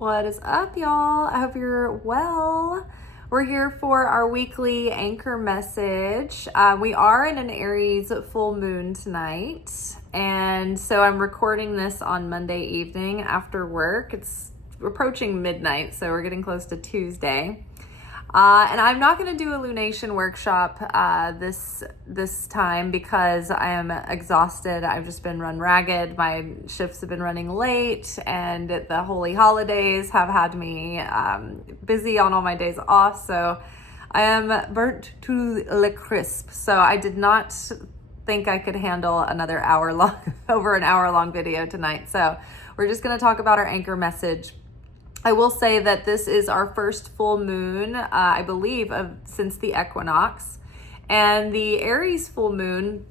What is up, y'all? I hope you're well. We're here for our weekly anchor message. We are in an Aries full moon tonight, and so I'm recording this on Monday evening after work. It's approaching midnight, so we're getting close to Tuesday. And I'm not going to do a lunation workshop this time because I am exhausted. I've just been run ragged. My shifts have been running late, and the holy holidays have had me busy on all my days off. So I am burnt to the crisp. So I did not think I could handle another over an hour long video tonight. So we're just going to talk about our anchor message. I will say that this is our first full moon, I believe, since the equinox. And the Aries full moon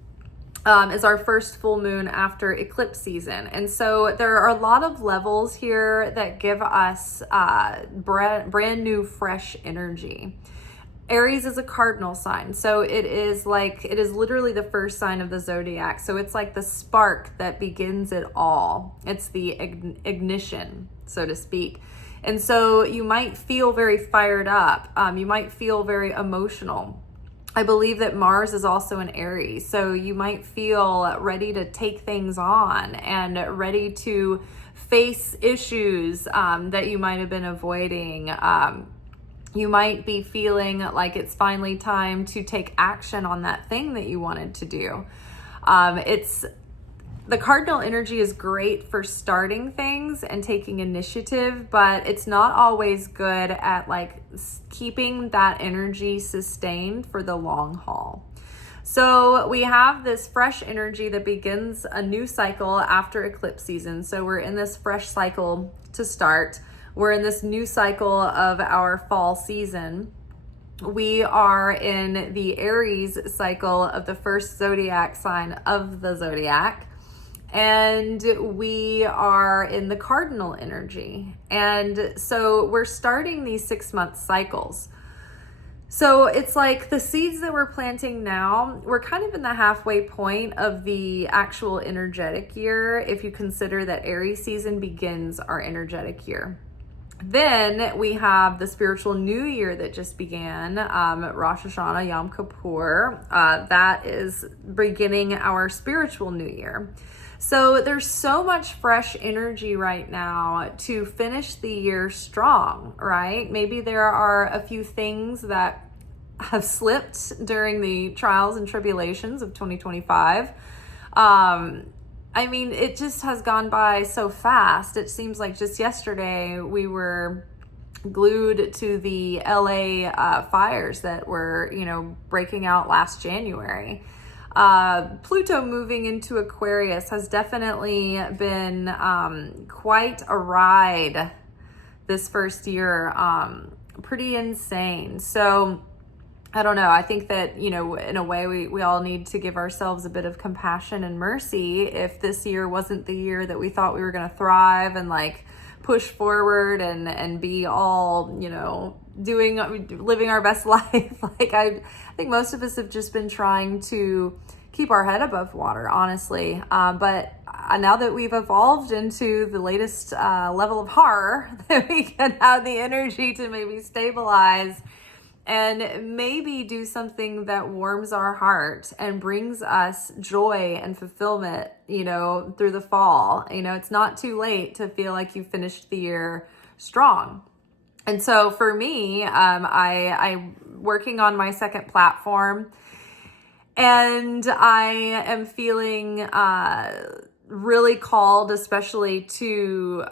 is our first full moon after eclipse season. And so there are a lot of levels here that give us brand new, fresh energy. Aries is a cardinal sign. So it is literally the first sign of the zodiac. So it's like the spark that begins it all. It's the ignition, so to speak. And so you might feel very fired up. You might feel very emotional. I believe that Mars is also an Aries. So you might feel ready to take things on and ready to face issues that you might have been avoiding. You might be feeling like it's finally time to take action on that thing that you wanted to do. The cardinal energy is great for starting things and taking initiative, but it's not always good at keeping that energy sustained for the long haul. So we have this fresh energy that begins a new cycle after eclipse season. So we're in this fresh cycle to start. We're in this new cycle of our fall season. We are in the Aries cycle of the first zodiac sign of the zodiac. And we are in the cardinal energy. And so we're starting these 6-month cycles. So it's like the seeds that we're planting now, we're kind of in the halfway point of the actual energetic year, if you consider that Aries season begins our energetic year. Then we have the spiritual new year that just began, Rosh Hashanah, Yom Kippur. That is beginning our spiritual new year. So there's so much fresh energy right now to finish the year strong, right? Maybe there are a few things that have slipped during the trials and tribulations of 2025. It just has gone by so fast. It seems like just yesterday we were glued to the LA fires that were, breaking out last January. Pluto moving into Aquarius has definitely been quite a ride this first year, pretty insane. So I don't know. I think that, in a way we all need to give ourselves a bit of compassion and mercy if this year wasn't the year that we thought we were going to thrive and push forward and be all, living our best life. I think most of us have just been trying to keep our head above water, honestly. But now that we've evolved into the latest level of horror, that we can have the energy to maybe stabilize and maybe do something that warms our heart and brings us joy and fulfillment, through the fall. It's not too late to feel like you finished the year strong. And so for me, I'm working on my second platform, and I am feeling really called, especially to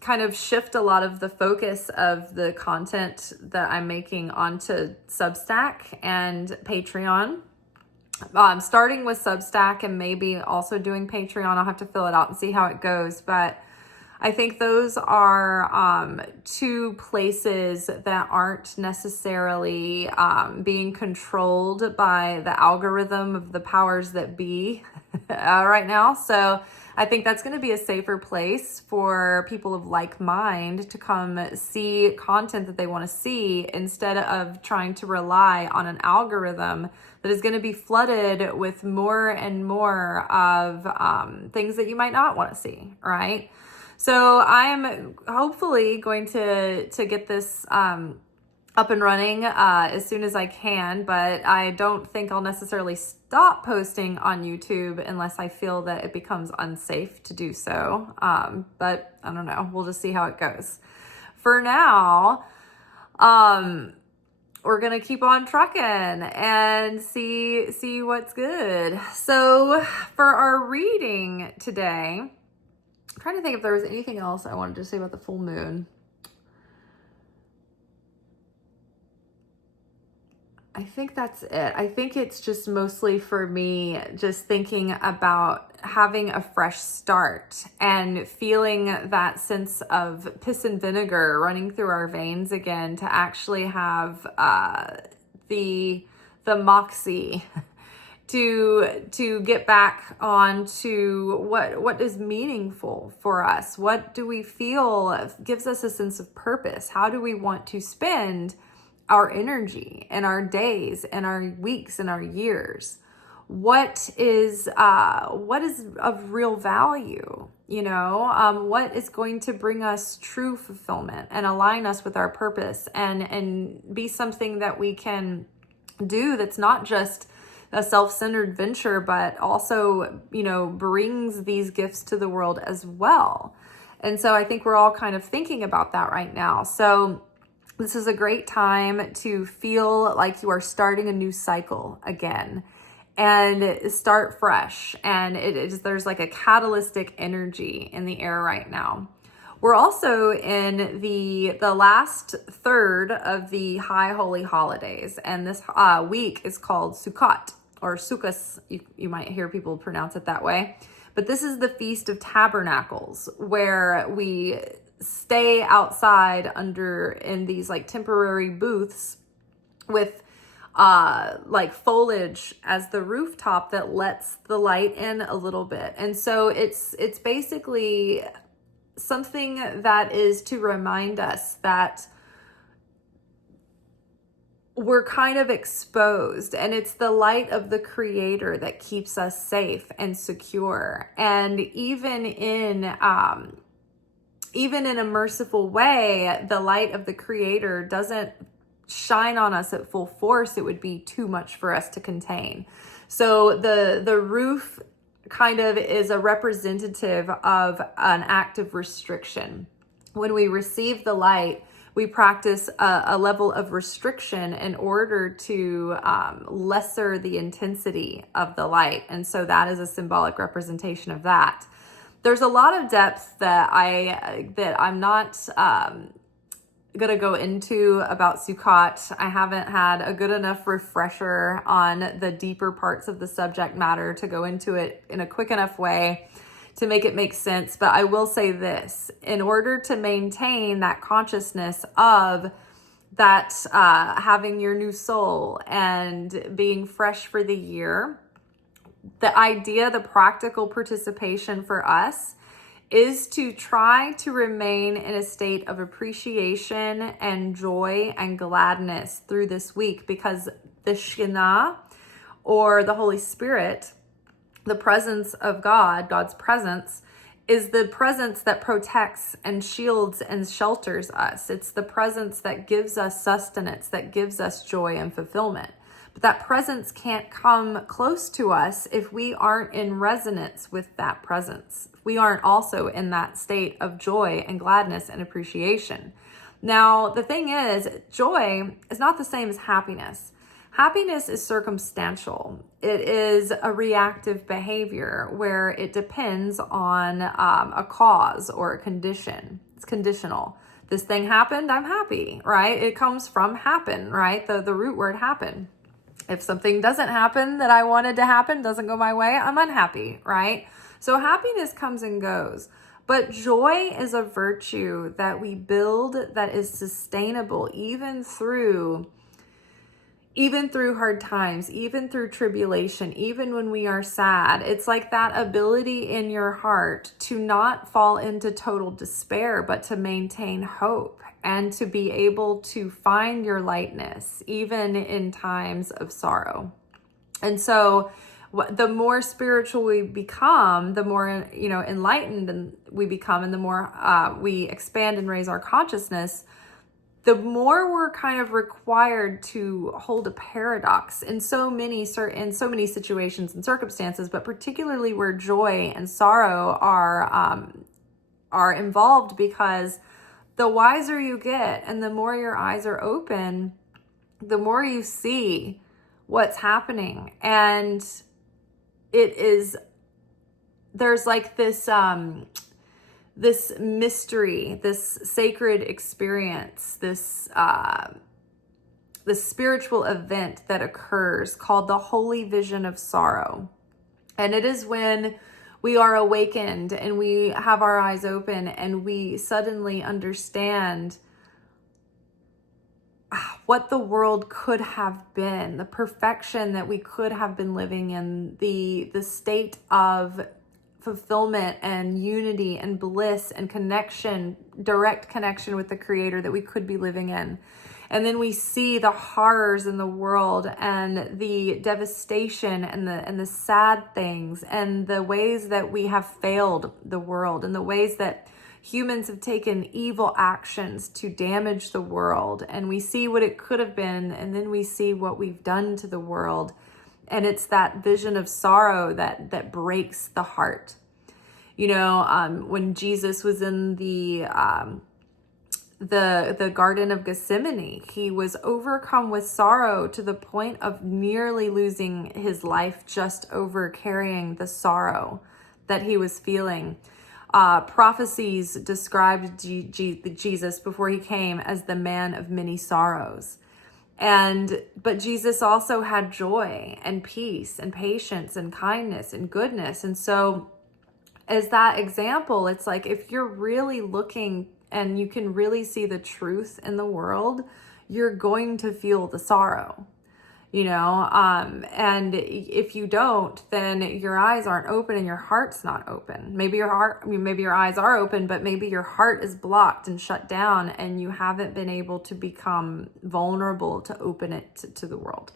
kind of shift a lot of the focus of the content that I'm making onto Substack and Patreon. Starting with Substack and maybe also doing Patreon. I'll have to fill it out and see how it goes. But I think those are two places that aren't necessarily being controlled by the algorithm of the powers that be right now. So I think that's going to be a safer place for people of like mind to come see content that they want to see instead of trying to rely on an algorithm that is going to be flooded with more and more of things that you might not want to see, right? So I'm hopefully going to get this up and running as soon as I can, but I don't think I'll necessarily stop posting on YouTube unless I feel that it becomes unsafe to do so. But I don't know. We'll just see how it goes. For now, we're gonna keep on trucking and see what's good. So for our reading today, I'm trying to think if there was anything else I wanted to say about the full moon. I think that's it. I think it's just mostly for me, just thinking about having a fresh start and feeling that sense of piss and vinegar running through our veins again, to actually have the moxie to get back on to what is meaningful for us. What do we feel gives us a sense of purpose? How do we want to spend our energy and our days and our weeks and our years? What is of real value? What is going to bring us true fulfillment and align us with our purpose and be something that we can do that's not just a self-centered venture, but also, brings these gifts to the world as well. And so I think we're all kind of thinking about that right now. So this is a great time to feel like you are starting a new cycle again and start fresh. And there's like a catalytic energy in the air right now. We're also in the last third of the high holy holidays. And this week is called Sukkot, or Sukkot. You might hear people pronounce it that way. But this is the Feast of Tabernacles, where we stay outside in these like temporary booths with like foliage as the rooftop that lets the light in a little bit. And so it's basically something that is to remind us that we're kind of exposed, and it's the light of the Creator that keeps us safe and secure. And even in a merciful way, the light of the Creator doesn't shine on us at full force. It would be too much for us to contain. So the roof kind of is a representative of an act of restriction. When we receive the light, we practice a level of restriction in order to lesser the intensity of the light. And so that is a symbolic representation of that. There's a lot of depth that I'm not going to go into about Sukkot. I haven't had a good enough refresher on the deeper parts of the subject matter to go into it in a quick enough way to make it make sense. But I will say this: in order to maintain that consciousness of that, having your new soul and being fresh for the year, the practical participation for us is to try to remain in a state of appreciation and joy and gladness through this week, because the Shekhinah, or the Holy Spirit, the presence of God's presence, is the presence that protects and shields and shelters us. It's the presence that gives us sustenance, that gives us joy and fulfillment. But that presence can't come close to us if we aren't in resonance with that presence. We aren't also in that state of joy and gladness and appreciation. Now, the thing is, joy is not the same as happiness. Happiness is circumstantial. It is a reactive behavior where it depends on a cause or a condition. It's conditional. This thing happened, I'm happy, right? It comes from happen, right? The root word happen. If something doesn't happen that I wanted to happen, doesn't go my way, I'm unhappy, right? So happiness comes and goes. But joy is a virtue that we build that is sustainable even through hard times, even through tribulation, even when we are sad. It's like that ability in your heart to not fall into total despair, but to maintain hope and to be able to find your lightness, even in times of sorrow. And so The more spiritual we become, the more, enlightened and we become, and the more we expand and raise our consciousness, the more we're kind of required to hold a paradox in so many situations and circumstances, but particularly where joy and sorrow are involved, because the wiser you get and the more your eyes are open, the more you see what's happening. And there's like this mystery, this sacred experience, this spiritual event that occurs called the holy vision of sorrow. And it is when we are awakened and we have our eyes open and we suddenly understand what the world could have been, the perfection that we could have been living in, the state of fulfillment and unity and bliss and connection, direct connection with the Creator that we could be living in. And then we see the horrors in the world and the devastation and the sad things and the ways that we have failed the world and the ways that humans have taken evil actions to damage the world. And we see what it could have been, and then we see what we've done to the world. And it's that vision of sorrow that breaks the heart. When Jesus was in the Garden of Gethsemane, he was overcome with sorrow to the point of nearly losing his life just over carrying the sorrow that he was feeling. Prophecies described Jesus before he came as the man of many sorrows. But Jesus also had joy and peace and patience and kindness and goodness. And so as that example, it's like, if you're really looking and you can really see the truth in the world, you're going to feel the sorrow, and if you don't, then your eyes aren't open and your heart's not open. Maybe your eyes are open, but maybe your heart is blocked and shut down and you haven't been able to become vulnerable to open it to the world.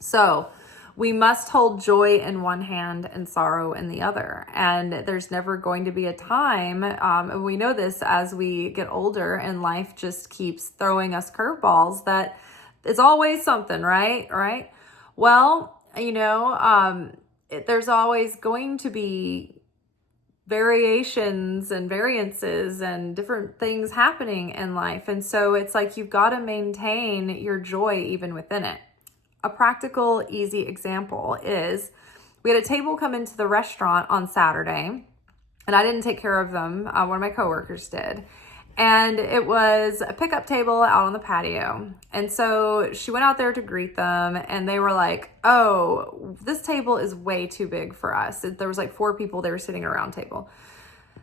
So we must hold joy in one hand and sorrow in the other. And there's never going to be a time, and we know this as we get older and life just keeps throwing us curveballs, that it's always something, right? Well, there's always going to be variations and variances and different things happening in life. And so it's like, you've got to maintain your joy even within it. A practical, easy example is, we had a table come into the restaurant on Saturday, and I didn't take care of them. One of my coworkers did. And it was a pickup table out on the patio. And so she went out there to greet them, and they were like, oh, this table is way too big for us. There was like 4 people, they were sitting at a round table.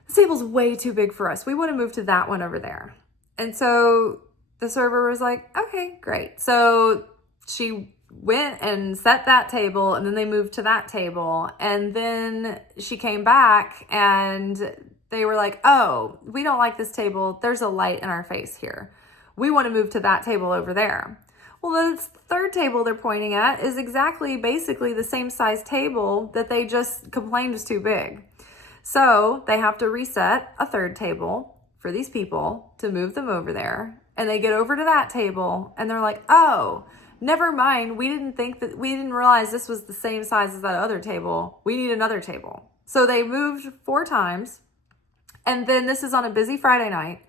This table's way too big for us. We want to move to that one over there. And so the server was like, okay, great. So she went and set that table, and then they moved to that table. And then she came back and they were like, oh, we don't like this table. There's a light in our face here. We want to move to that table over there. Well, the third table they're pointing at is basically the same size table that they just complained was too big. So they have to reset a third table for these people to move them over there. And they get over to that table and they're like, oh, never mind. We didn't realize this was the same size as that other table. We need another table. So they moved 4 times. And then this is on a busy Friday night.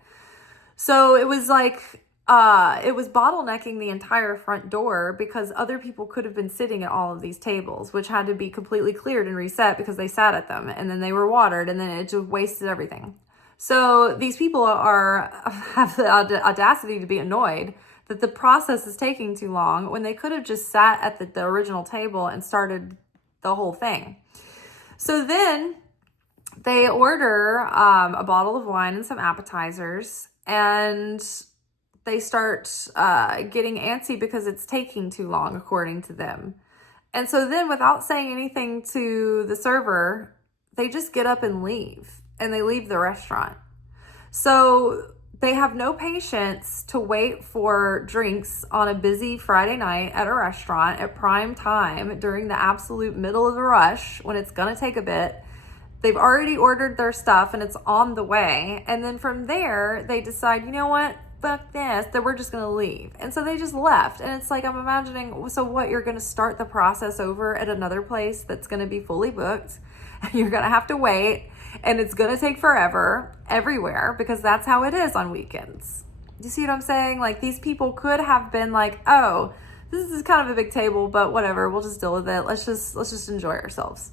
So it was like, it was bottlenecking the entire front door, because other people could have been sitting at all of these tables, which had to be completely cleared and reset because they sat at them, and then they were watered, and then it just wasted everything. So these people have the audacity to be annoyed that the process is taking too long, when they could have just sat at the original table and started the whole thing. So then they order a bottle of wine and some appetizers, and they start getting antsy because it's taking too long, according to them. And so then, without saying anything to the server, they just get up and leave, and they leave the restaurant. So They have no patience to wait for drinks on a busy Friday night at a restaurant at prime time during the absolute middle of the rush when it's going to take a bit. They've already ordered their stuff and it's on the way. And then from there, they decide, you know what? Fuck this, that we're just going to leave. And so they just left. And it's like, I'm imagining, so what, you're going to start the process over at another place that's going to be fully booked. And you're going to have to wait. And it's going to take forever everywhere because that's how it is on weekends. Do you see what I'm saying? Like, these people could have been like, oh, this is kind of a big table, but whatever, we'll just deal with it. Let's just enjoy ourselves.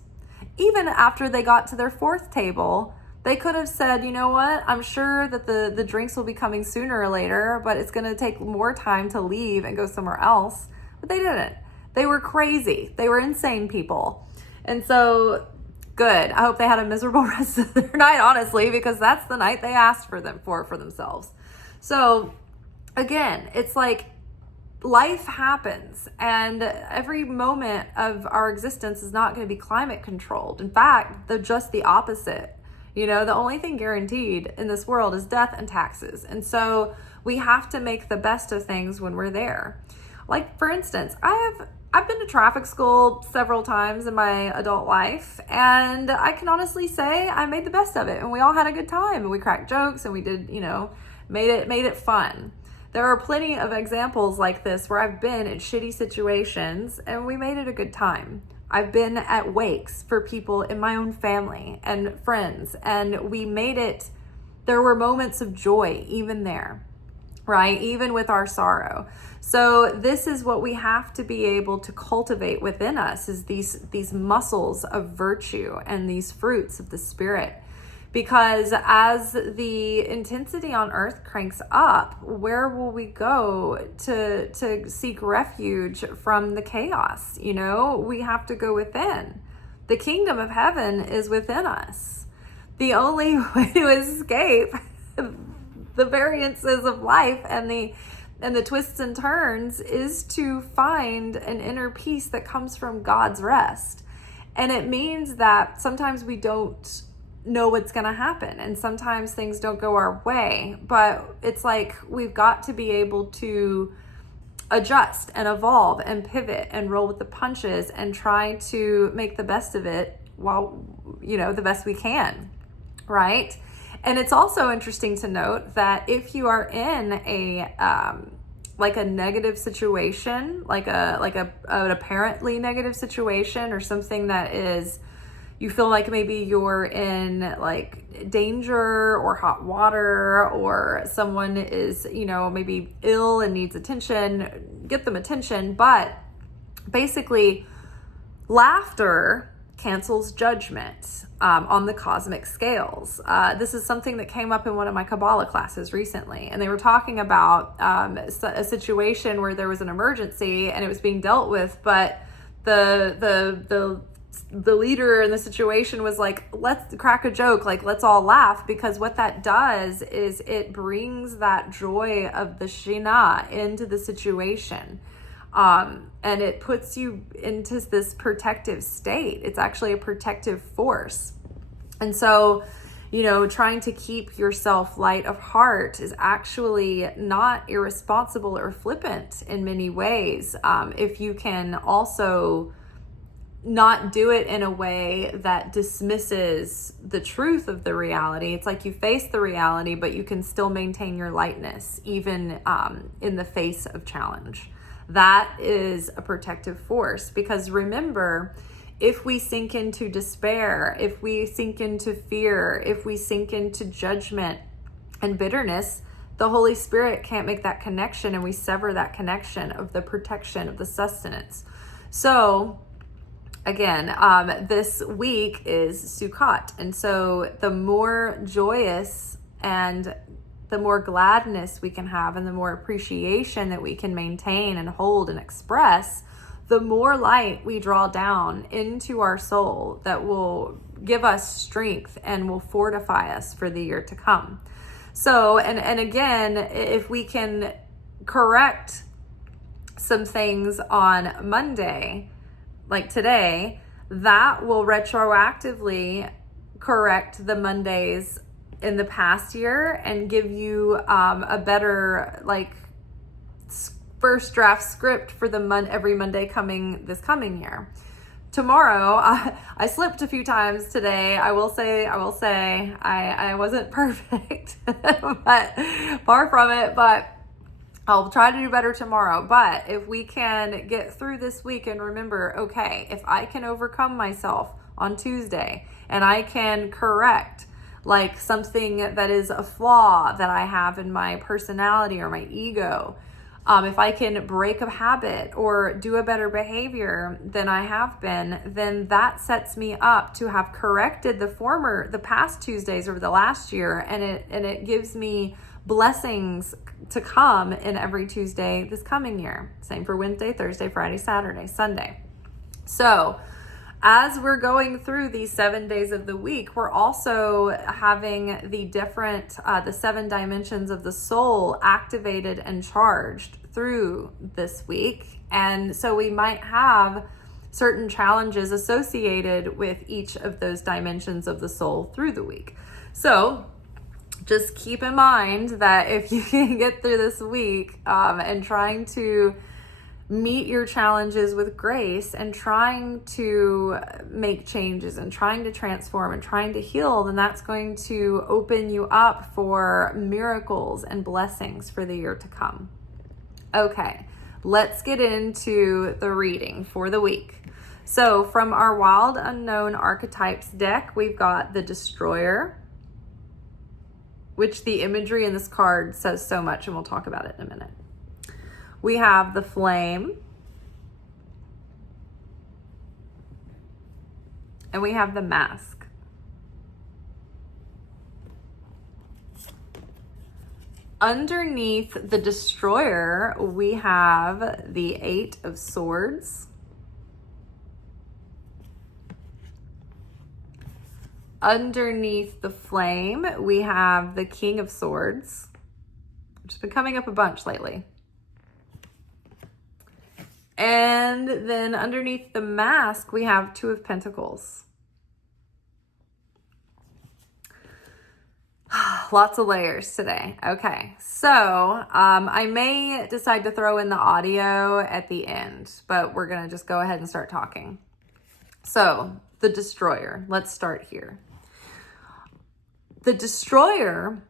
Even after they got to their fourth table, they could have said, you know what, I'm sure that the drinks will be coming sooner or later, but it's going to take more time to leave and go somewhere else. But they didn't. They were crazy. They were insane people. And so, good. I hope they had a miserable rest of their night, honestly, because that's the night they asked for themselves. So, again, it's like life happens, and every moment of our existence is not going to be climate controlled. In fact, they're just the opposite. You know, the only thing guaranteed in this world is death and taxes. And so we have to make the best of things when we're there. Like, for instance, I've been to traffic school several times in my adult life, and I can honestly say I made the best of it, and we all had a good time, and we cracked jokes, and we did, made it fun. There are plenty of examples like this where I've been in shitty situations and we made it a good time. I've been at wakes for people in my own family and friends, and we made it. There were moments of joy even there, right? Even with our sorrow. So this is what we have to be able to cultivate within us, is these muscles of virtue and these fruits of the Spirit. Because as the intensity on earth cranks up, where will we go to seek refuge from the chaos? We have to go within. The kingdom of heaven is within us. The only way to escape the variances of life and the twists and turns is to find an inner peace that comes from God's rest. And it means that sometimes we don't know what's going to happen, and sometimes things don't go our way, but it's like we've got to be able to adjust and evolve and pivot and roll with the punches and try to make the best of it while the best we can, right? And it's also interesting to note that if you are in a negative situation, an apparently negative situation, or something that is, you feel like maybe you're in like danger or hot water, or someone is, maybe ill and needs attention, get them attention. But basically, laughter cancels judgment on the cosmic scales. This is something that came up in one of my Kabbalah classes recently, and they were talking about a situation where there was an emergency and it was being dealt with, but the leader in the situation was like, let's crack a joke, like let's all laugh, because what that does is it brings that joy of the Shekhinah into the situation. And it puts you into this protective state. It's actually a protective force. And so, trying to keep yourself light of heart is actually not irresponsible or flippant in many ways. If you can also not do it in a way that dismisses the truth of the reality. It's like you face the reality, but you can still maintain your lightness, even in the face of challenge. That is a protective force, because remember, if we sink into despair, if we sink into fear, if we sink into judgment and bitterness, the Holy Spirit can't make that connection, and we sever that connection of the protection of the sustenance. So again, this week is Sukkot. And so the more joyous and the more gladness we can have, and the more appreciation that we can maintain and hold and express, the more light we draw down into our soul that will give us strength and will fortify us for the year to come. So, and again, if we can correct some things on Monday, like today, that will retroactively correct the Mondays in the past year and give you a better like first draft script for the every Monday this coming year. Tomorrow, I slipped a few times today. I will say I wasn't perfect, but far from it, but I'll try to do better tomorrow. But if we can get through this week and remember, okay, if I can overcome myself on Tuesday and I can correct like something that is a flaw that I have in my personality or my ego, if I can break a habit or do a better behavior than I have been, then that sets me up to have corrected the past Tuesdays over the last year, and it gives me blessings to come in every Tuesday this coming year. Same for Wednesday, Thursday, Friday, Saturday, Sunday. So as we're going through these 7 days of the week, we're also having the 7 dimensions of the soul activated and charged through this week. And so we might have certain challenges associated with each of those dimensions of the soul through the week. So just keep in mind that if you can get through this week and trying to meet your challenges with grace and trying to make changes and trying to transform and trying to heal, then that's going to open you up for miracles and blessings for the year to come. Okay, let's get into the reading for the week. So from our Wild Unknown Archetypes deck, we've got the Destroyer, which the imagery in this card says so much, and we'll talk about it in a minute. We have the Flame, and we have the Mask. Underneath the Destroyer, we have the 8 of Swords. Underneath the Flame, we have the King of Swords, which has been coming up a bunch lately. And then underneath the Mask, we have 2 of Pentacles. Lots of layers today. Okay, so I may decide to throw in the audio at the end, but we're going to just go ahead and start talking. So the Destroyer, let's start here. The Destroyer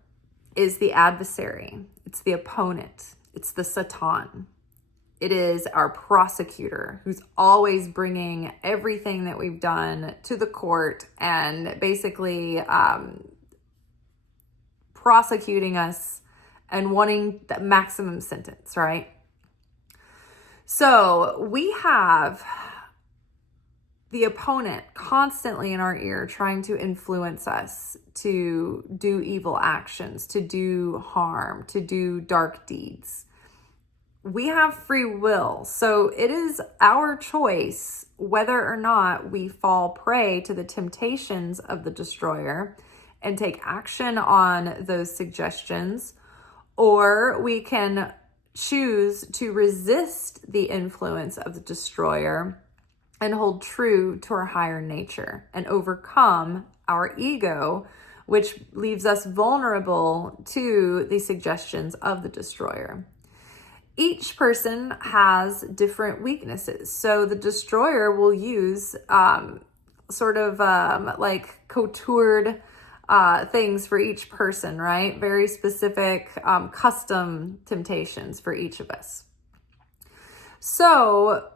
is the adversary. It's the opponent. It's the Satan. It is our prosecutor who's always bringing everything that we've done to the court and basically prosecuting us and wanting the maximum sentence, right? So we have the opponent constantly in our ear trying to influence us to do evil actions, to do harm, to do dark deeds. We have free will, so it is our choice whether or not we fall prey to the temptations of the Destroyer and take action on those suggestions, or we can choose to resist the influence of the Destroyer and hold true to our higher nature and overcome our ego, which leaves us vulnerable to the suggestions of the Destroyer. Each person has different weaknesses. So the Destroyer will use like contoured things for each person, right? Very specific custom temptations for each of us. So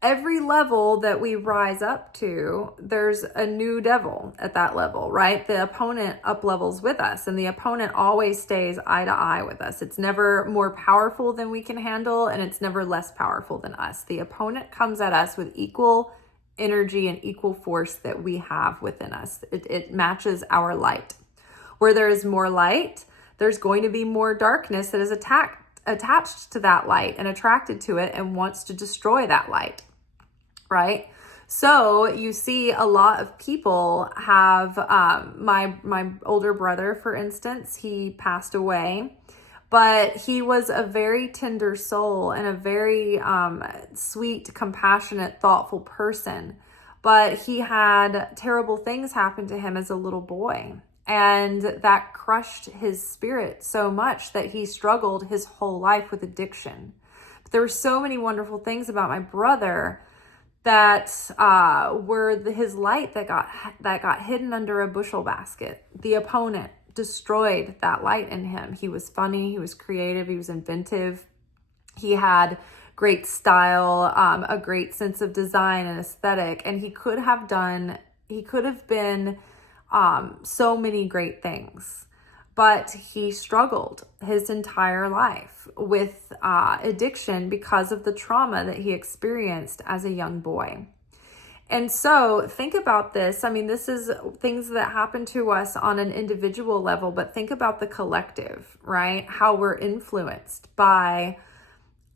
every level that we rise up to, there's a new devil at that level, right? The opponent up levels with us, and the opponent always stays eye to eye with us. It's never more powerful than we can handle, and it's never less powerful than us. The opponent comes at us with equal energy and equal force that we have within us. It matches our light. Where there is more light, there's going to be more darkness that is attached to that light and attracted to it and wants to destroy that light. Right? So you see a lot of people have, my older brother, for instance, he passed away, but he was a very tender soul and a very sweet, compassionate, thoughtful person. But he had terrible things happen to him as a little boy. And that crushed his spirit so much that he struggled his whole life with addiction. But there were so many wonderful things about my brother that were his light that got hidden under a bushel basket. The opponent destroyed that light in him. He was funny, he was creative, he was inventive. He had great style, a great sense of design and aesthetic, and he could have been so many great things. But he struggled his entire life with addiction because of the trauma that he experienced as a young boy. And so think about this. I mean, this is things that happen to us on an individual level, but think about the collective, right? How we're influenced by,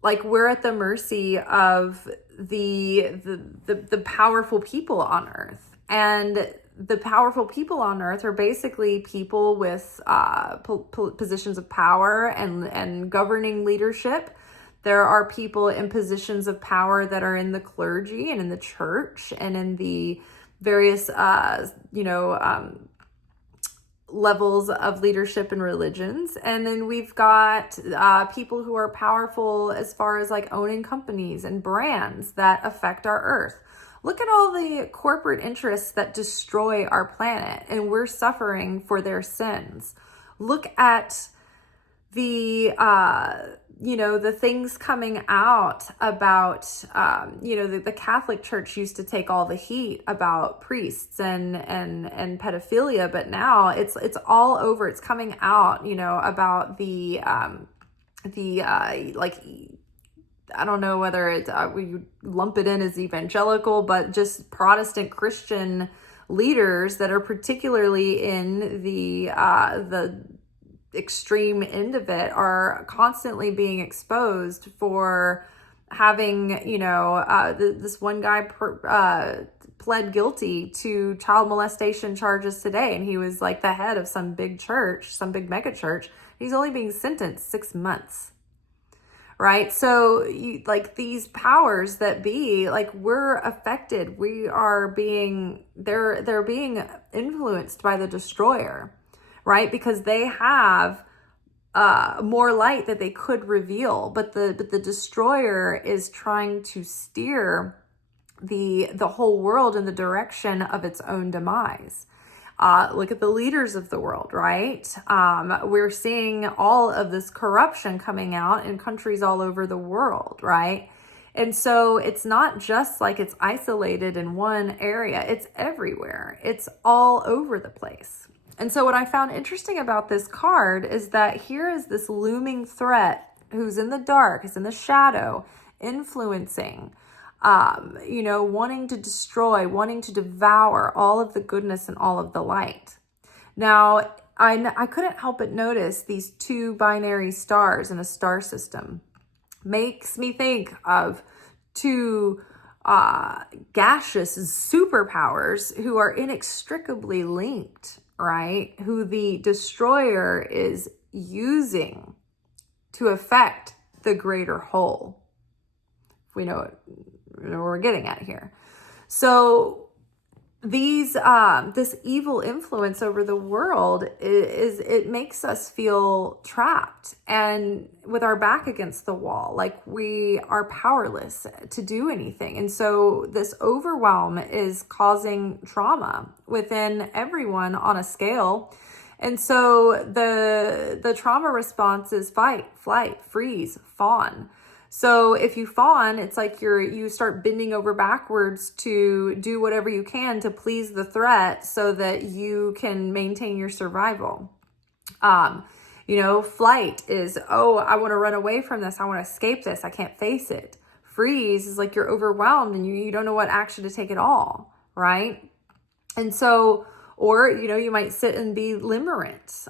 like, we're at the mercy of the powerful people on earth. And the powerful people on earth are basically people with positions of power and governing leadership. There are people in positions of power that are in the clergy and in the church and in the various, levels of leadership and religions. And then we've got people who are powerful as far as like owning companies and brands that affect our earth. Look at all the corporate interests that destroy our planet, and we're suffering for their sins. Look at the things coming out about, the Catholic Church used to take all the heat about priests and pedophilia, but now it's all over. It's coming out, about I don't know whether we lump it in as evangelical, but just Protestant Christian leaders that are particularly in the extreme end of it are constantly being exposed for having, this one guy pled guilty to child molestation charges today, and he was like the head of some big church, some big mega church. He's only being sentenced 6 months. Right? So these powers that be, like, we're affected. They're being influenced by the destroyer, right? Because they have more light that they could reveal, but the destroyer is trying to steer the whole world in the direction of its own demise. Look at the leaders of the world, right? We're seeing all of this corruption coming out in countries all over the world, right? And so it's not just like it's isolated in one area, it's everywhere. It's all over the place. And so what I found interesting about this card is that here is this looming threat who's in the dark, is in the shadow, influencing, wanting to destroy, wanting to devour all of the goodness and all of the light. Now, I couldn't help but notice these two binary stars in a star system. Makes me think of two gaseous superpowers who are inextricably linked, right? Who the destroyer is using to affect the greater whole. If we know what we're getting at here. So these this evil influence over the world it makes us feel trapped and with our back against the wall, like we are powerless to do anything. And so this overwhelm is causing trauma within everyone on a scale. And so the trauma response is fight, flight, freeze, fawn. So if you fawn, it's like you start bending over backwards to do whatever you can to please the threat so that you can maintain your survival. Flight is, I want to run away from this. I want to escape this. I can't face it. Freeze is like you're overwhelmed and you don't know what action to take at all, right? And so, or, you might sit and be limerent.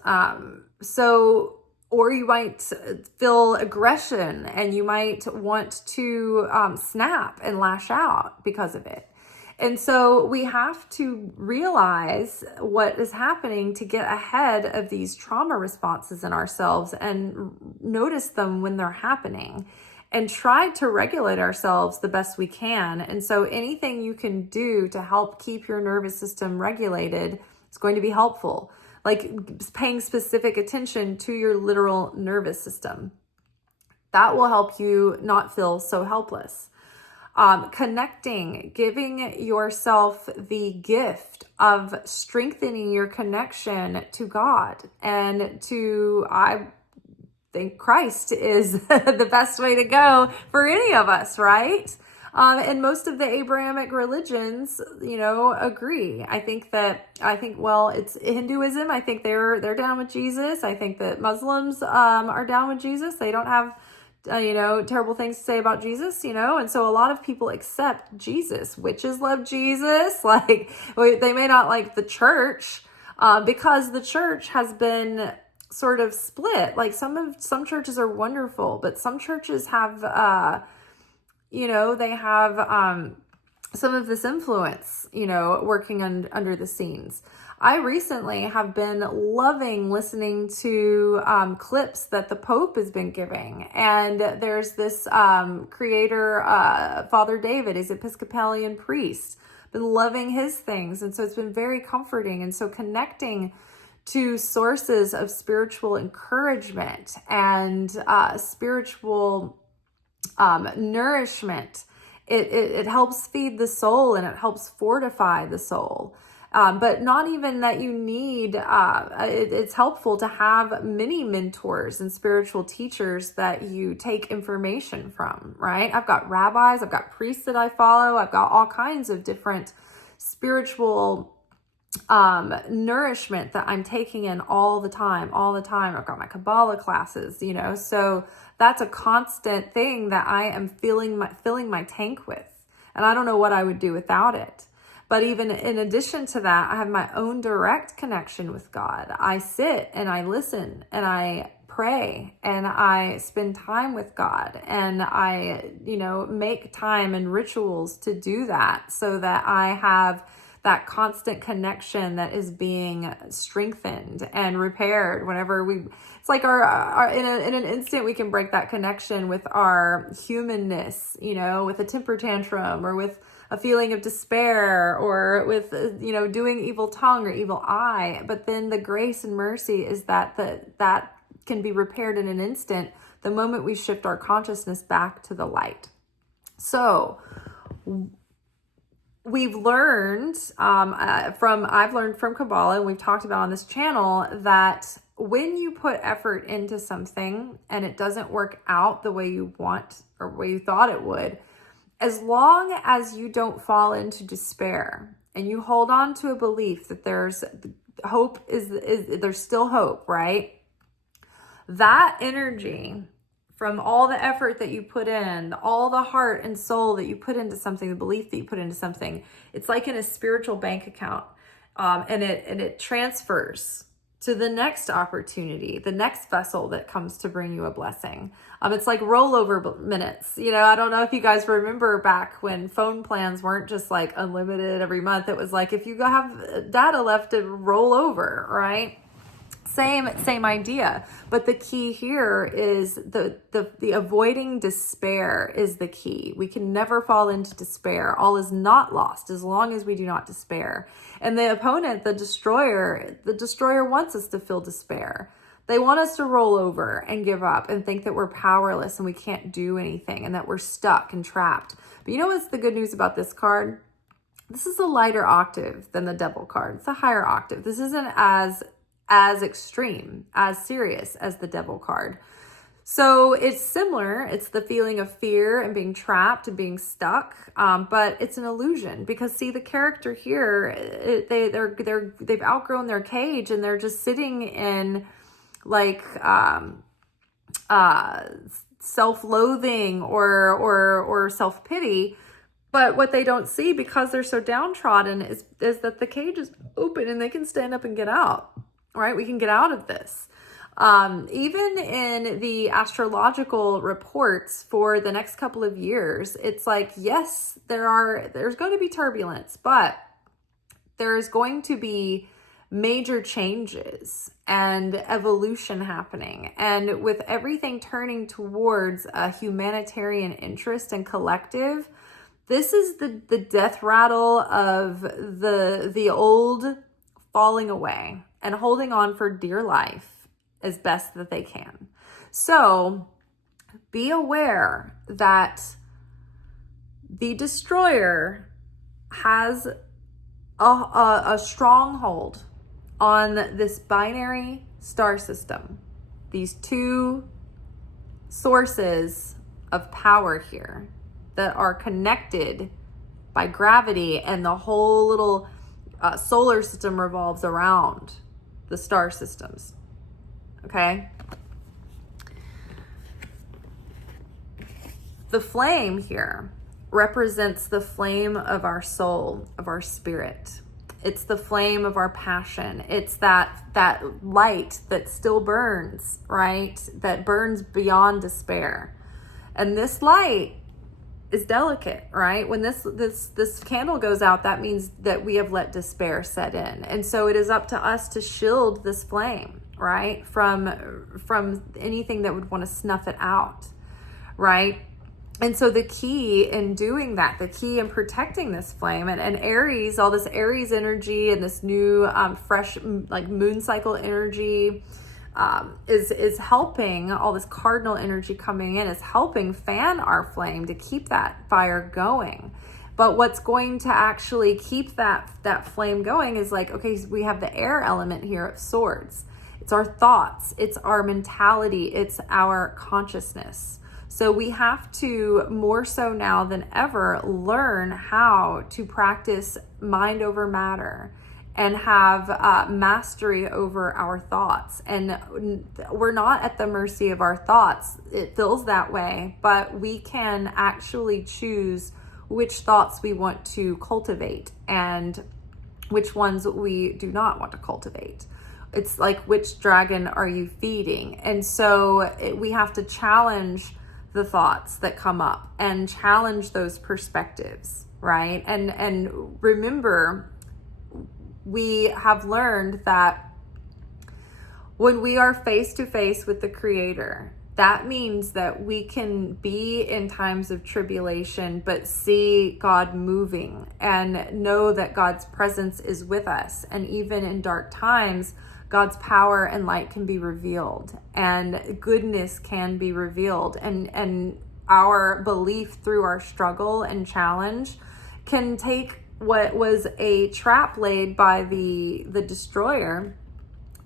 Or you might feel aggression and you might want to snap and lash out because of it. And so we have to realize what is happening to get ahead of these trauma responses in ourselves and notice them when they're happening and try to regulate ourselves the best we can. And so anything you can do to help keep your nervous system regulated is going to be helpful. like paying specific attention to your literal nervous system. That will help you not feel so helpless. Connecting, giving yourself the gift of strengthening your connection to God and to, I think Christ is the best way to go for any of us, right? And most of the Abrahamic religions, agree. Well, it's Hinduism. I think they're down with Jesus. I think that Muslims are down with Jesus. They don't have terrible things to say about Jesus, and so a lot of people accept Jesus. Witches love Jesus. Like, they may not like the church, because the church has been sort of split. Like, some churches are wonderful, but some churches have, they have some of this influence, working under the scenes. I recently have been loving listening to clips that the Pope has been giving. And there's this creator, Father David, is Episcopalian priest. Been loving his things. And so it's been very comforting. And so connecting to sources of spiritual encouragement and spiritual nourishment, it helps feed the soul and it helps fortify the soul. But not even that you need, it's helpful to have many mentors and spiritual teachers that you take information from, right? I've got rabbis, I've got priests that I follow, I've got all kinds of different spiritual nourishment that I'm taking in all the time. I've got my Kabbalah classes, so that's a constant thing that I am filling my tank with. And I don't know what I would do without it. But even in addition to that, I have my own direct connection with God. I sit and I listen and I pray and I spend time with God and I, make time and rituals to do that so that I have that constant connection that is being strengthened and repaired whenever it's like our in an instant we can break that connection with our humanness, with a temper tantrum or with a feeling of despair or with, doing evil tongue or evil eye. But then the grace and mercy is that can be repaired in an instant the moment we shift our consciousness back to the light. So we've learned I've learned from Kabbalah, and we've talked about on this channel, that when you put effort into something and it doesn't work out the way you want or way you thought it would, as long as you don't fall into despair and you hold on to a belief that there's hope, there's still hope, right? That energy from all the effort that you put in, all the heart and soul that you put into something, the belief that you put into something, it's like in a spiritual bank account, and it transfers to the next opportunity, the next vessel that comes to bring you a blessing. It's like rollover minutes. I don't know if you guys remember back when phone plans weren't just like unlimited every month. It was like if you have data left to roll over, right? Same idea. But the key here is the avoiding despair is the key. We can never fall into despair. All is not lost as long as we do not despair. And the opponent, the destroyer wants us to feel despair. They want us to roll over and give up and think that we're powerless and we can't do anything and that we're stuck and trapped. But you know what's the good news about this card? This is a lighter octave than the Devil card. It's a higher octave. This isn't as extreme, as serious as the Devil card. So it's similar. It's the feeling of fear and being trapped and being stuck, but it's an illusion because see, the character here, they've outgrown their cage and they're just sitting in like self-loathing or self-pity. But what they don't see, because they're so downtrodden, is that the cage is open and they can stand up and get out. Right? We can get out of this. Even in the astrological reports for the next couple of years, it's like, yes, there's going to be turbulence, but there's going to be major changes and evolution happening. And with everything turning towards a humanitarian interest and collective, this is the death rattle of the old falling away. and holding on for dear life as best that they can. So be aware that the destroyer has a stronghold on this binary star system, these two sources of power here that are connected by gravity, and the whole little solar system revolves around the star systems. Okay? The flame here represents the flame of our soul, of our spirit. It's the flame of our passion. It's that light that still burns, right? That burns beyond despair. And this light is delicate, right? When this candle goes out, that means that we have let despair set in. And so it is up to us to shield this flame, right? From anything that would want to snuff it out, right? And so the key in doing that, the key in protecting this flame, and Aries, all this Aries energy and this new fresh like moon cycle energy is helping, all this cardinal energy coming in is helping fan our flame to keep that fire going. But what's going to actually keep that flame going is like, okay, we have the air element here of swords. It's our thoughts, it's our mentality, it's our consciousness. So we have to, more so now than ever, learn how to practice mind over matter and have mastery over our thoughts. And we're not at the mercy of our thoughts. It feels that way, but we can actually choose which thoughts we want to cultivate and which ones we do not want to cultivate. It's like, which dragon are you feeding? And so we have to challenge the thoughts that come up and challenge those perspectives, right? And remember, we have learned that when we are face to face with the Creator, that means that we can be in times of tribulation, but see God moving and know that God's presence is with us. And even in dark times, God's power and light can be revealed, and goodness can be revealed, and our belief through our struggle and challenge can take what was a trap laid by the destroyer,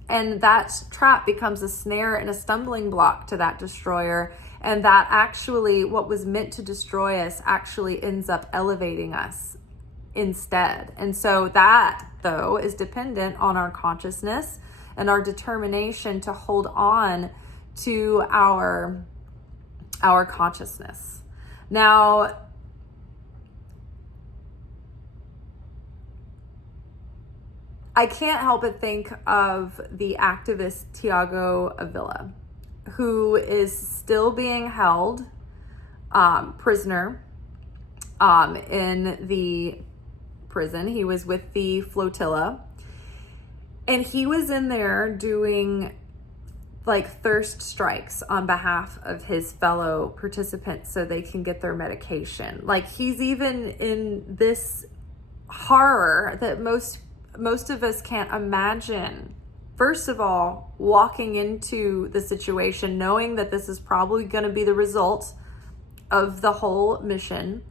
and that trap becomes a snare and a stumbling block to that destroyer, and that actually what was meant to destroy us actually ends up elevating us instead. And so that, though, is dependent on our consciousness and our determination to hold on to our consciousness. Now, I can't help but think of the activist Tiago Avila, who is still being held prisoner in the prison. He was with the flotilla, and he was in there doing like thirst strikes on behalf of his fellow participants so they can get their medication. Like, he's even in this horror that most of us can't imagine. First of all, walking into the situation knowing that this is probably going to be the result of the whole mission.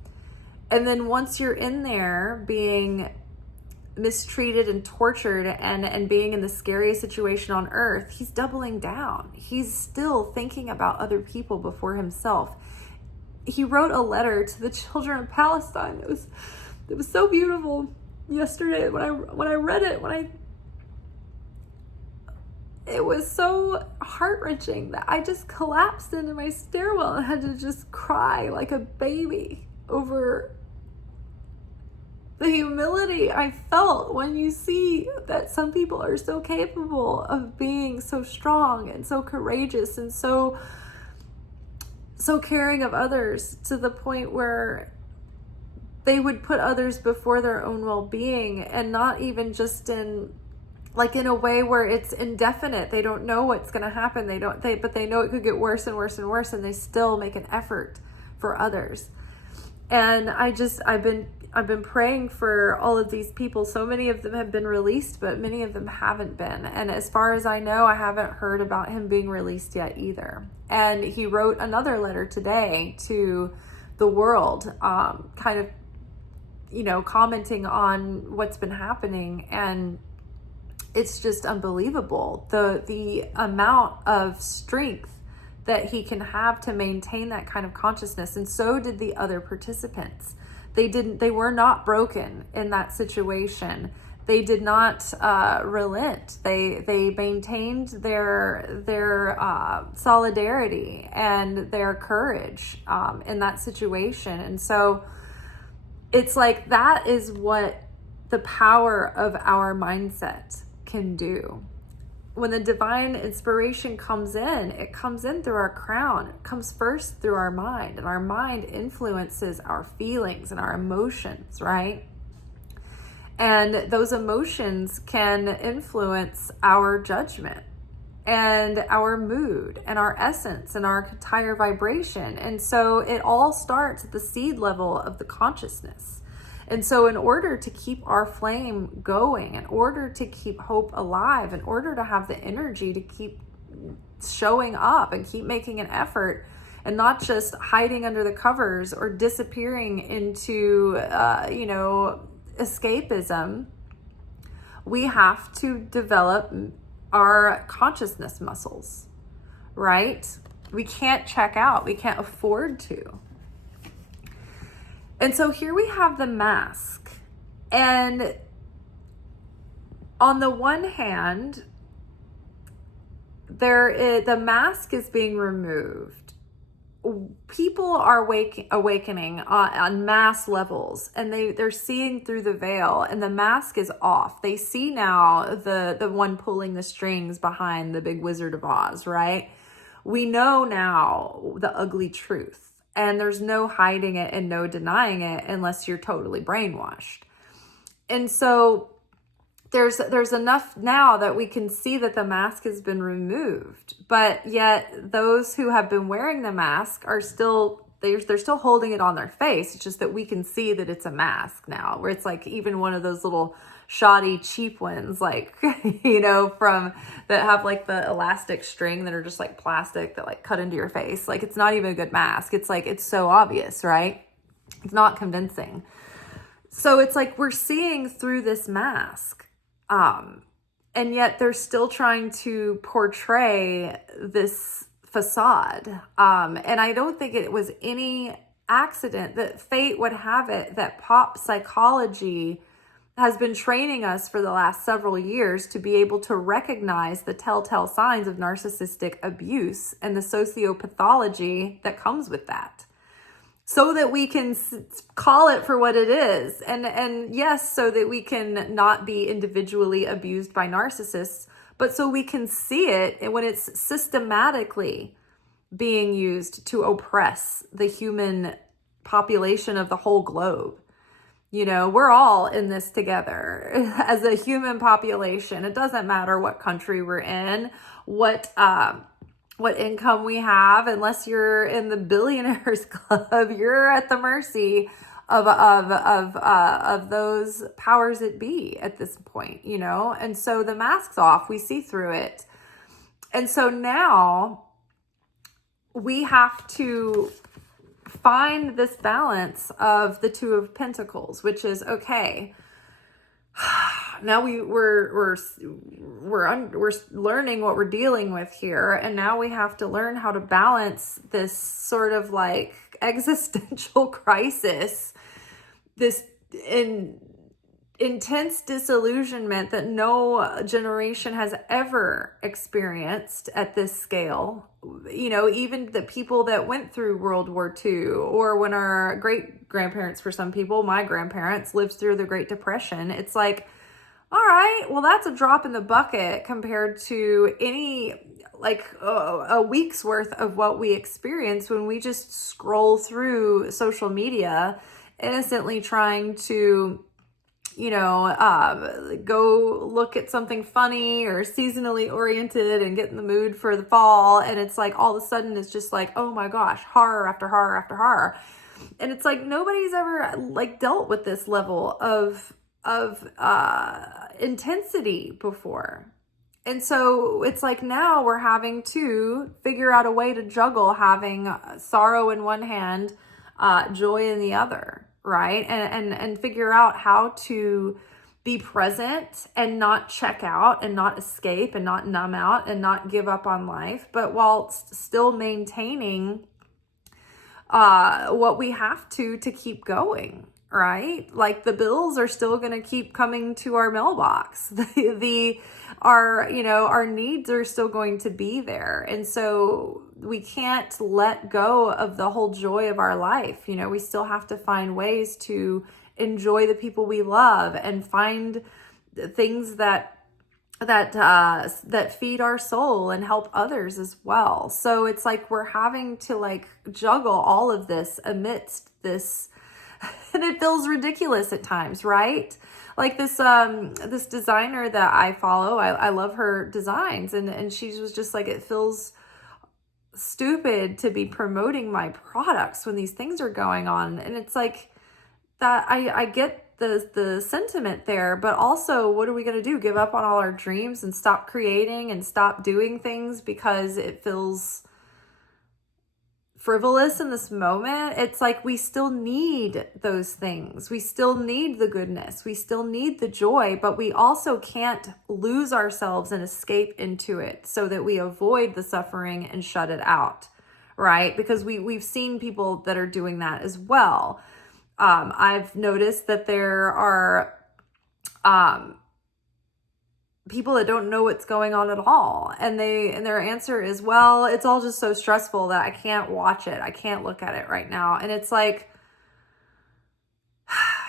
And then once you're in there being mistreated and tortured and being in the scariest situation on earth, he's doubling down. He's still thinking about other people before himself. He wrote a letter to the children of Palestine. It was so beautiful yesterday when I read it, it was so heart-wrenching that I just collapsed into my stairwell and had to just cry like a baby over the humility I felt when you see that some people are so capable of being so strong and so courageous and so caring of others, to the point where they would put others before their own well-being, and not even just in a way where it's indefinite. They don't know what's going to happen. But they know it could get worse and worse and worse, and they still make an effort for others. And I've been I've been praying for all of these people. So many of them have been released, but many of them haven't been. And as far as I know, I haven't heard about him being released yet either. And he wrote another letter today to the world, kind of, commenting on what's been happening. And it's just unbelievable. The amount of strength that he can have to maintain that kind of consciousness. And so did the other participants. They were not broken in that situation. They did not relent. They maintained their solidarity and their courage in that situation. And so it's like that is what the power of our mindset can do. When the divine inspiration comes in, it comes in through our crown. It comes first through our mind, and our mind influences our feelings and our emotions, right? And those emotions can influence our judgment and our mood and our essence and our entire vibration. And so it all starts at the seed level of the consciousness. And so in order to keep our flame going, in order to keep hope alive, in order to have the energy to keep showing up and keep making an effort and not just hiding under the covers or disappearing into, escapism, we have to develop our consciousness muscles, right? We can't check out. We can't afford to. And so here we have the mask. And on the one hand, the mask is being removed. People are awakening on mass levels, and they're seeing through the veil, and the mask is off. They see now the one pulling the strings behind the big Wizard of Oz, right? We know now the ugly truth. And there's no hiding it and no denying it unless you're totally brainwashed. And so there's enough now that we can see that the mask has been removed. But yet those who have been wearing the mask are still, they're still holding it on their face. It's just that we can see that it's a mask now, where it's like even one of those little shoddy cheap ones, like, from that have like the elastic string that are just like plastic that like cut into your face. Like it's not even a good mask. It's like, it's so obvious, right? It's not convincing. So it's like we're seeing through this mask. And yet they're still trying to portray this facade. And I don't think it was any accident that fate would have it that pop psychology has been training us for the last several years to be able to recognize the telltale signs of narcissistic abuse and the socio-pathology that comes with that, so that we can call it for what it is. And yes, so that we can not be individually abused by narcissists, but so we can see it when it's systematically being used to oppress the human population of the whole globe. We're all in this together as a human population. It doesn't matter what country we're in, what income we have, unless you're in the billionaires club, you're at the mercy of those powers that be at this point, And so the mask's off, we see through it. And so now we have to find this balance of the Two of Pentacles, which is okay. Now we're learning what we're dealing with here, and now we have to learn how to balance this sort of like existential crisis, this intense disillusionment that no generation has ever experienced at this scale. Even the people that went through World War II, or when our great-grandparents, for some people, my grandparents, lived through the Great Depression. It's like, all right, well, that's a drop in the bucket compared to any, a week's worth of what we experience when we just scroll through social media, innocently trying to go look at something funny or seasonally oriented and get in the mood for the fall. And it's like, all of a sudden it's just like, oh my gosh, horror after horror after horror. And it's like, nobody's ever like dealt with this level of intensity before. And so it's like, now we're having to figure out a way to juggle having sorrow in one hand, joy in the other, right? And figure out how to be present and not check out and not escape and not numb out and not give up on life, but while still maintaining what we have to keep going, right? Like, the bills are still going to keep coming to our mailbox. Our needs are still going to be there. And so we can't let go of the whole joy of our life. We still have to find ways to enjoy the people we love and find things that feed our soul and help others as well. So it's like, we're having to like juggle all of this amidst this, and it feels ridiculous at times, right? Like this designer that I follow, I love her designs, and she was just like, it feels stupid to be promoting my products when these things are going on. And it's like, that I get the sentiment there, but also, what are we going to do? Give up on all our dreams and stop creating and stop doing things because it feels frivolous in this moment? It's like, we still need those things. We still need the goodness. We still need the joy, but we also can't lose ourselves and escape into it so that we avoid the suffering and shut it out, right? Because we've seen people that are doing that as well. I've noticed that there are people that don't know what's going on at all. And their answer is, well, it's all just so stressful that I can't watch it. I can't look at it right now. And it's like,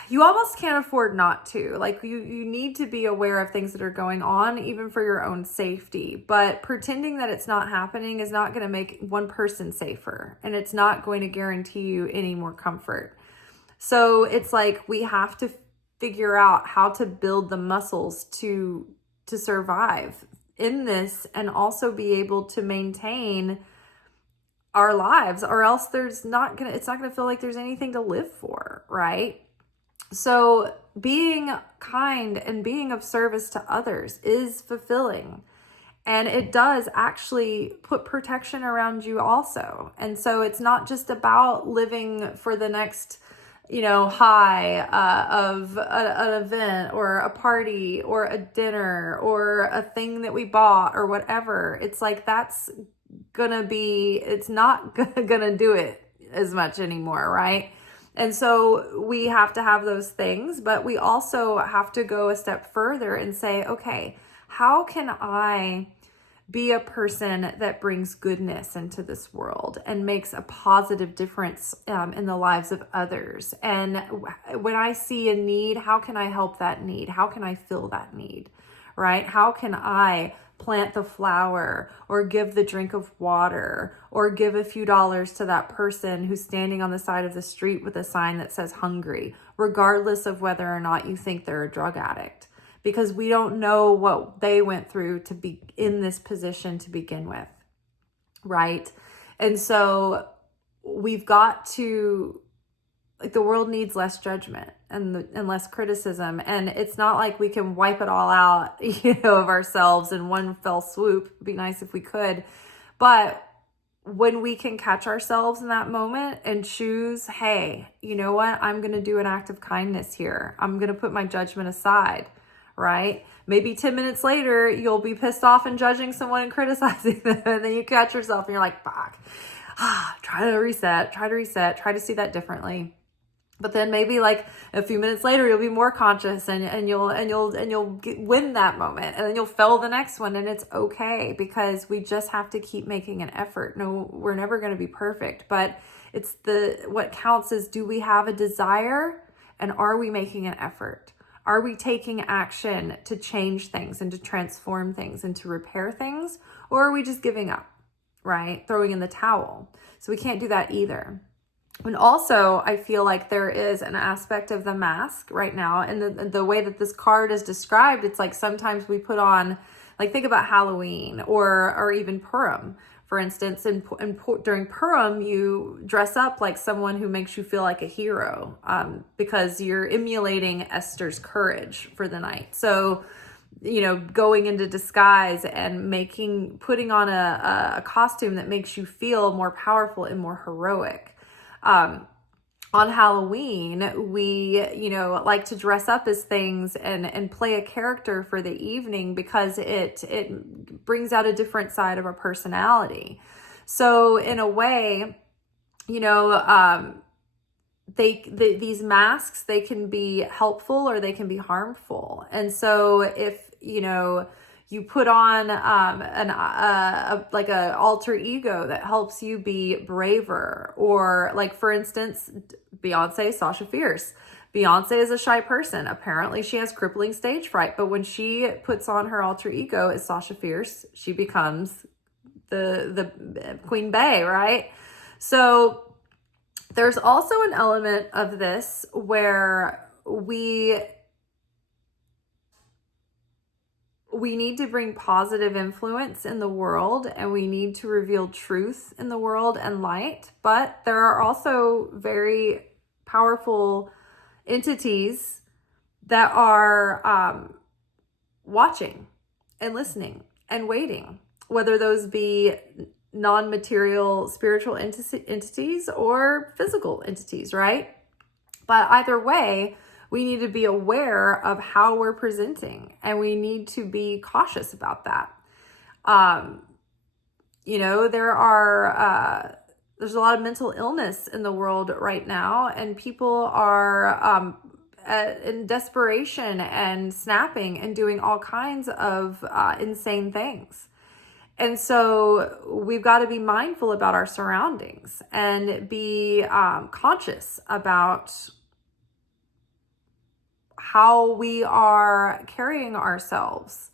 you almost can't afford not to. Like, you need to be aware of things that are going on, even for your own safety. But pretending that it's not happening is not going to make one person safer. And it's not going to guarantee you any more comfort. So it's like, we have to figure out how to build the muscles to survive in this, and also be able to maintain our lives, or else it's not gonna feel like there's anything to live for, right? So being kind and being of service to others is fulfilling, and it does actually put protection around you also. And so it's not just about living for the next high of an event or a party or a dinner or a thing that we bought or whatever. It's like, it's not gonna do it as much anymore, right? And so we have to have those things, but we also have to go a step further and say, okay, how can I be a person that brings goodness into this world and makes a positive difference in the lives of others? And when I see a need, how can I help that need? How can I fill that need, right? How can I plant the flower or give the drink of water or give a few dollars to that person who's standing on the side of the street with a sign that says hungry, regardless of whether or not you think they're a drug addict? Because we don't know what they went through to be in this position to begin with, right? And so we've got to, like, the world needs less judgment and less criticism. And it's not like we can wipe it all out, of ourselves in one fell swoop. It'd be nice if we could. But when we can catch ourselves in that moment and choose, hey, you know what? I'm going to do an act of kindness here. I'm going to put my judgment aside. Right? Maybe 10 minutes later, you'll be pissed off and judging someone and criticizing them. And then you catch yourself and you're like, fuck, try to reset, try to see that differently. But then maybe like a few minutes later, you'll be more conscious and you'll win that moment, and then you'll fail the next one, and it's okay, because we just have to keep making an effort. No, we're never going to be perfect, but what counts is, do we have a desire, and are we making an effort? Are we taking action to change things and to transform things and to repair things? Or are we just giving up, right? Throwing in the towel. So we can't do that either. And also, I feel like there is an aspect of the mask right now. And the way that this card is described, it's like sometimes we put on, like, think about Halloween or even Purim, for instance. And during Purim, you dress up like someone who makes you feel like a hero, because you're emulating Esther's courage for the night. So, going into disguise and putting on a costume that makes you feel more powerful and more heroic. On Halloween, we, like to dress up as things and play a character for the evening because it brings out a different side of our personality. So in a way, these masks, they can be helpful or they can be harmful. And so if, you put on like a alter ego that helps you be braver, or like, for instance, Beyonce, Sasha Fierce. Beyonce is a shy person. Apparently she has crippling stage fright, but when she puts on her alter ego as Sasha Fierce, she becomes the Queen Bey, right? So there's also an element of this where we need to bring positive influence in the world, and we need to reveal truth in the world and light. But there are also very powerful entities that are watching and listening and waiting, whether those be non-material spiritual entities or physical entities, right? But either way, we need to be aware of how we're presenting, and we need to be cautious about that. There's a lot of mental illness in the world right now, and people are in desperation and snapping and doing all kinds of insane things. And so we've got to be mindful about our surroundings and be conscious about how we are carrying ourselves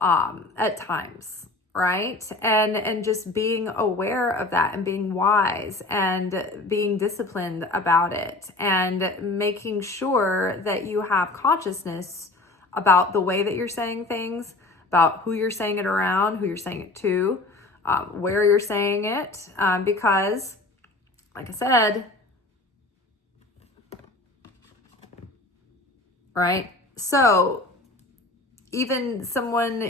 at times, right? And just being aware of that and being wise and being disciplined about it, and making sure that you have consciousness about the way that you're saying things, about who you're saying it around, who you're saying it to, where you're saying it, because, like I said, right? So even someone,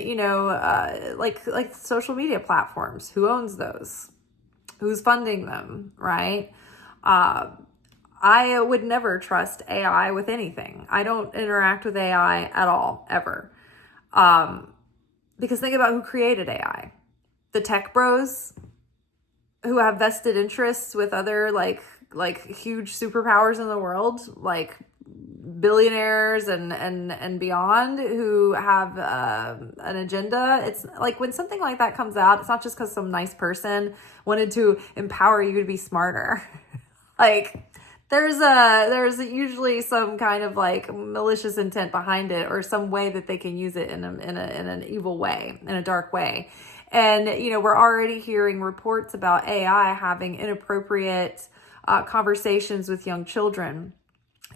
like social media platforms, who owns those? Who's funding them, right? I would never trust AI with anything. I don't interact with AI at all, ever. Because think about who created AI. The tech bros who have vested interests with other like huge superpowers in the world, like billionaires and beyond, who have an agenda. It's like when something like that comes out, it's not just because some nice person wanted to empower you to be smarter. Like there's usually some kind of like malicious intent behind it, or some way that they can use it in an evil way, in a dark way. And we're already hearing reports about AI having inappropriate conversations with young children,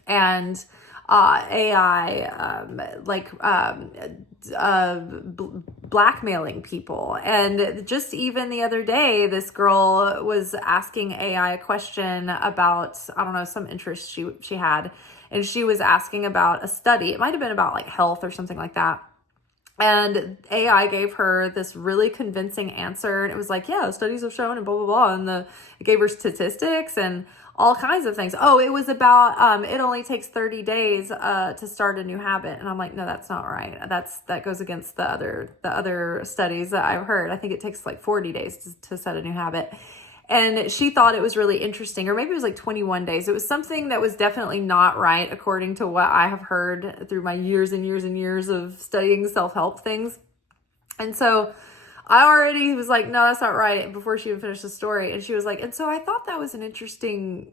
and AI blackmailing people. And just even the other day, this girl was asking AI a question about, I don't know, some interest she had, and she was asking about a study. It might have been about like health or something like that. And AI gave her this really convincing answer, and it was like, yeah, studies have shown and blah, blah, blah. And it gave her statistics and all kinds of things. Oh, it was about, it only takes 30 days to start a new habit. And I'm like, no, that's not right. That goes against the other studies that I've heard. I think it takes like 40 days to set a new habit. And she thought it was really interesting, or maybe it was like 21 days. It was something that was definitely not right, according to what I have heard through my years and years and years of studying self-help things. And so I already was like, no, that's not right, before she even finished the story. And she was like, and so I thought that was an interesting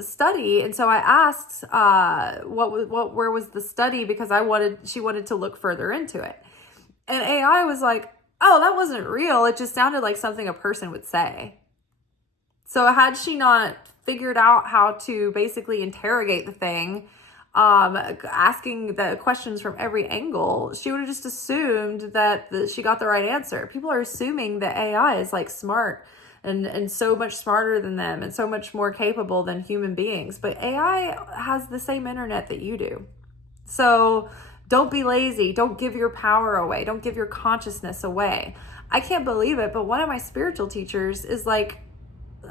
study. And so I asked where was the study, because she wanted to look further into it. And AI was like, oh, that wasn't real. It just sounded like something a person would say. So had she not figured out how to basically interrogate the thing, asking the questions from every angle, she would have just assumed that she got the right answer. People are assuming that AI is like smart and so much smarter than them and so much more capable than human beings. But AI has the same internet that you do. So don't be lazy. Don't give your power away. Don't give your consciousness away. I can't believe it, but one of my spiritual teachers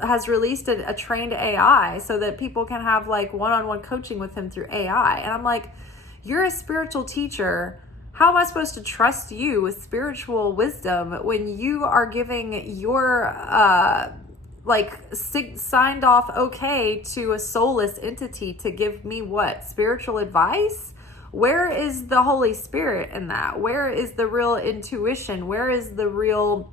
has released a trained AI so that people can have like one-on-one coaching with him through AI. And I'm like, you're a spiritual teacher. How am I supposed to trust you with spiritual wisdom when you are giving your signed off okay to a soulless entity to give me what? Spiritual advice? Where is the Holy Spirit in that? Where is the real intuition? Where is the real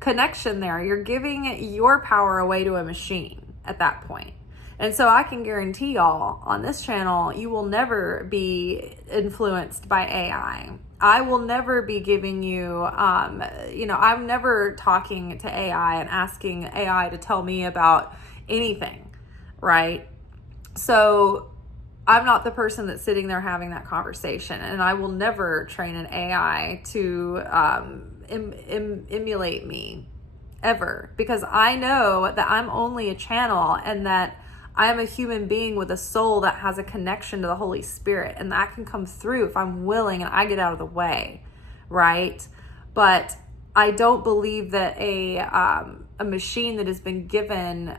connection there? You're giving your power away to a machine at that point. And so I can guarantee y'all on this channel, you will never be influenced by AI. I will never be giving you, I'm never talking to AI and asking AI to tell me about anything, right? So I'm not the person that's sitting there having that conversation, and I will never train an AI to emulate me ever, because I know that I'm only a channel and that I am a human being with a soul that has a connection to the Holy Spirit, and that can come through if I'm willing and I get out of the way, right? But I don't believe that a machine that has been given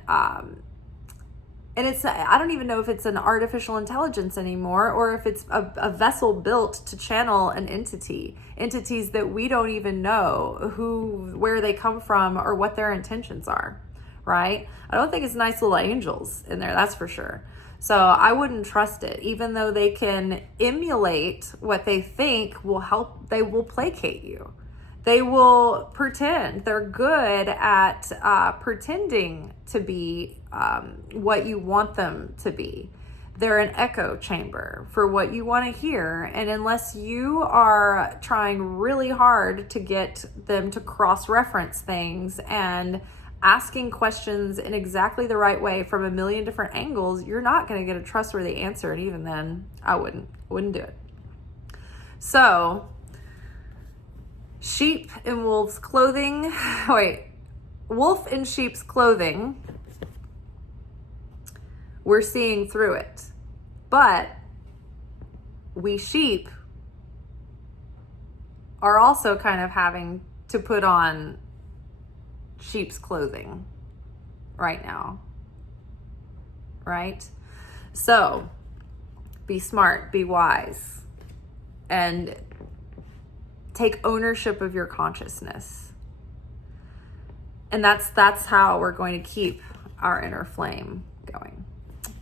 and I don't even know if it's an artificial intelligence anymore, or if it's a vessel built to channel an entities that we don't even know where they come from or what their intentions are, right? I don't think it's nice little angels in there, that's for sure. So I wouldn't trust it, even though they can emulate what they think will help. They will placate you. They will pretend. They're good at pretending to be what you want them to be. They're an echo chamber for what you want to hear. And unless you are trying really hard to get them to cross-reference things and asking questions in exactly the right way from a million different angles, you're not going to get a trustworthy answer. And even then, I wouldn't do it. So, sheep in wolf's clothing. Wolf in sheep's clothing. We're seeing through it. But we sheep are also kind of having to put on sheep's clothing right now. Right? So, be smart, be wise, and take ownership of your consciousness. And that's how we're going to keep our inner flame going.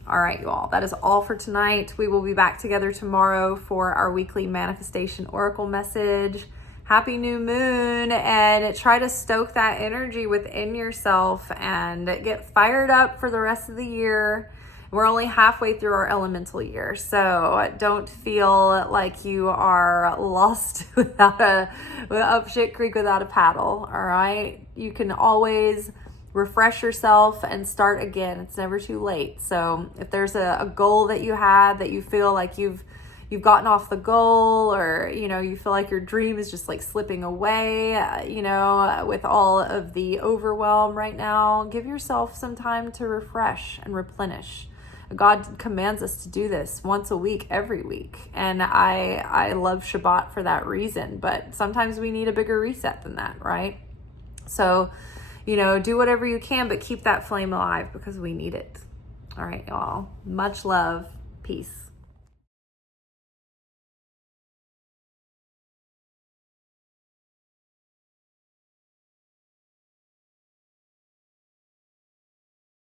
All right, you all. That is all for tonight. We will be back together tomorrow for our weekly manifestation oracle message. Happy new moon, and try to stoke that energy within yourself and get fired up for the rest of the year. We're only halfway through our elemental year, so don't feel like you are lost up shit creek without a paddle, all right? You can always refresh yourself and start again. It's never too late. So if there's a goal that you had that you feel like you've gotten off the goal, or you feel like your dream is just like slipping away, with all of the overwhelm right now, give yourself some time to refresh and replenish. God commands us to do this once a week, every week. And I love Shabbat for that reason, but sometimes we need a bigger reset than that, right? So, do whatever you can, but keep that flame alive because we need it. All right, y'all. Much love. Peace.